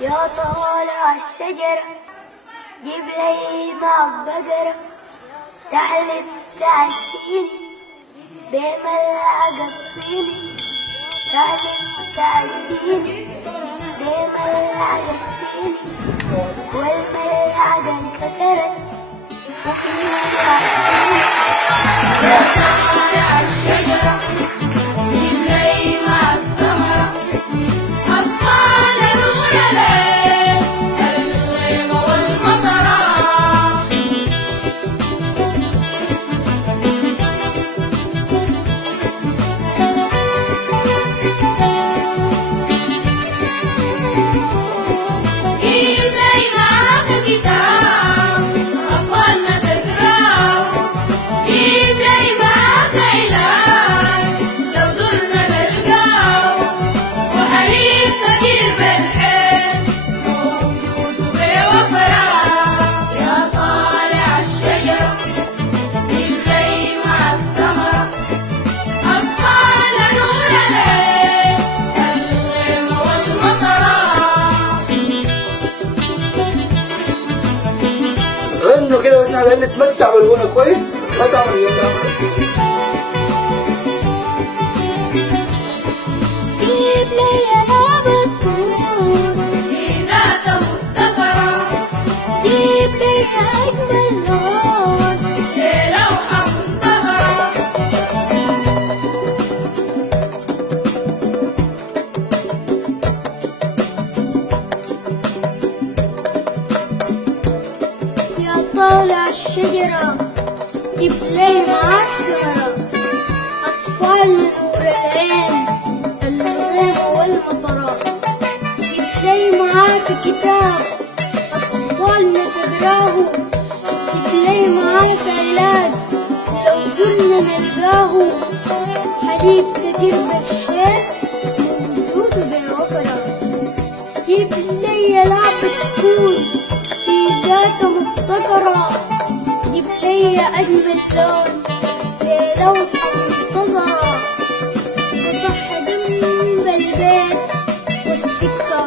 يا طالع الشجرة جيب لي مع بقرة تحلب تعزيني بملعقة الصيني تحلب تعزيني بملعقة الصيني والملعقة انكسرت فخلي تعزيني. يا طالع الشجرة جيب لي مع الثمرة أطفال نور الليل الغيمة والمطرة. جيب لي معاك كتاب أطفالنا تقراه، جيب لي معاك علاج لو درنا نلقاه، وحليب كتير بالحيل موجود بوفرة. يا طالع الشجرة جيب لي معاك ثمرة أطفال نور الليل الغيمة والمطرة. غنوا كده بس احنا عايزين نتمتع بالغنى كويس، نتمتع بالغنى. جيب لي ألعاب الطيور ذات مبتكرة، جيب لي أجمل لون لوحة منتظرة. يا طالع الشجرة جيب لي معاك ثمرة أطفال نور العين الغيمة والمطرة، جيب لي معاك كتاب أطفالنا تقراه، جيب لي معاك علاج لو قدرنا نلقاه، حليب كتير بالحيل موجود بوفرة. جيب لي لعبة كون في ذات مبتكرة، جيب لي أجمل لون لوحة منتظرة، وصح جنب البيت والسكة